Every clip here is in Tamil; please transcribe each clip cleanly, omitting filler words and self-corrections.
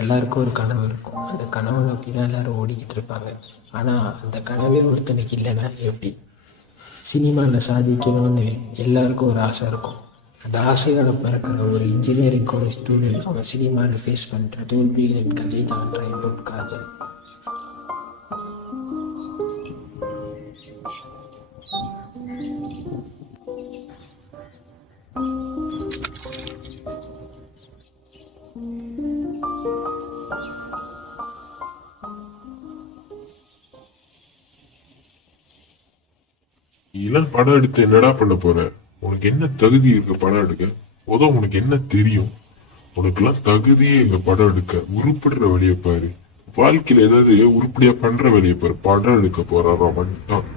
எல்லாருக்கும் ஒரு கனவு இருக்கும். அந்த கனவை நோக்கி தான் எல்லாரும் ஓடிக்கிட்டு இருப்பாங்க. ஆனால் அந்த கனவே ஒருத்தனுக்கு இல்லைன்னா எப்படி? சினிமாவில் சாதிக்கணும்னு எல்லாருக்கும் ஒரு ஆசை இருக்கும். அந்த ஆசையோட பிறக்கிற ஒரு இன்ஜினியரிங் காலேஜ் ஸ்டூடெண்ட் அவன் சினிமாவில் ஃபேஸ் பண்ணுற தோல்விகளின் கதை தான் ட்ரைபோட் காதல். இளம் படம் எடுத்து என்னடா பண்ண போற? உனக்கு என்ன தகுதி இருக்கு படம் எடுக்க? உனக்கு என்ன தெரியும்? உனக்கு எல்லாம் தகுதியே இல்ல படம் எடுக்க. உருப்படுற வழியை பாரு. வாழ்க்கையில ஏதாவது உருப்படியா பண்ற வழியை பாரு. படம் எடுக்க போறாரா மட்டும்.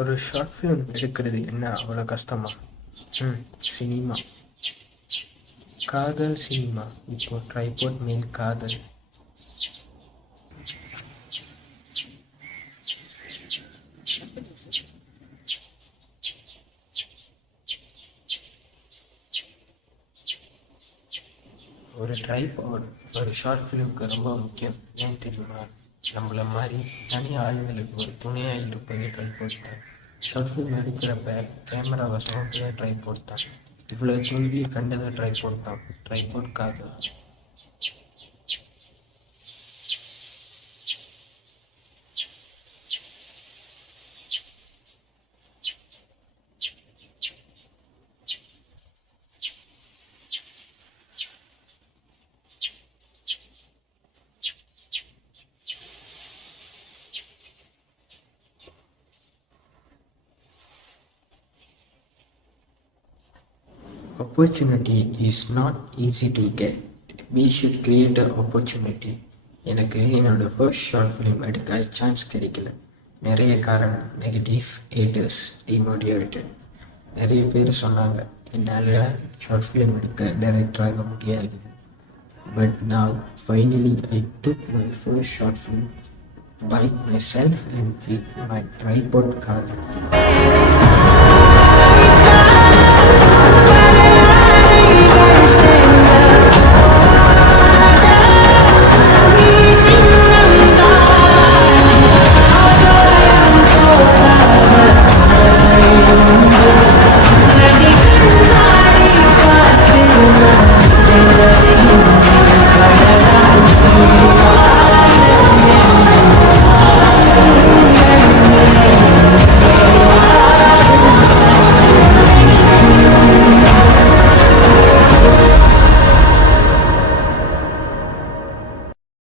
ஒரு ஷார்ட் ஃபிலிம் எடுக்கிறது என்ன அவ்வளோ கஷ்டமா? சினிமா, காதல் சினிமா. இப்போ ட்ரைபோட் மேல் காதல். ஒரு ட்ரைபாட் ஒரு ஷார்ட் ஃபிலிம்க்கு ரொம்ப முக்கியம். ஏன் தெரியுமா? நம்மள மாதிரி தனி ஆளுங்களுக்கு ஒரு துணையாக இருப்பது ட்ரைபோட் தான். ஷார்ட் ஃபிலிம் எடுக்கிறப்ப கேமராவை சுமத்துதான் ட்ரைபோட் தான். இவ்வளோ தோல்வியை கண்டது ட்ரைபோட் தான். ட்ரைபோட் காதல். Opportunity is not easy to get. We should create an opportunity. எனக்கு என்னோட ஃபர்ஸ்ட் ஷார்ட் ஃபிலிம் எடுக்க சான்ஸ் கிடைக்கல. நிறைய காரணம். Negative, haters, demotivated. நிறைய பேர் சொன்னாங்க என்னால் ஷார்ட் ஃபிலிம் எடுக்க டைரக்டராக முடியாது. But now finally I took my first short film by myself and with my tripod காதல்.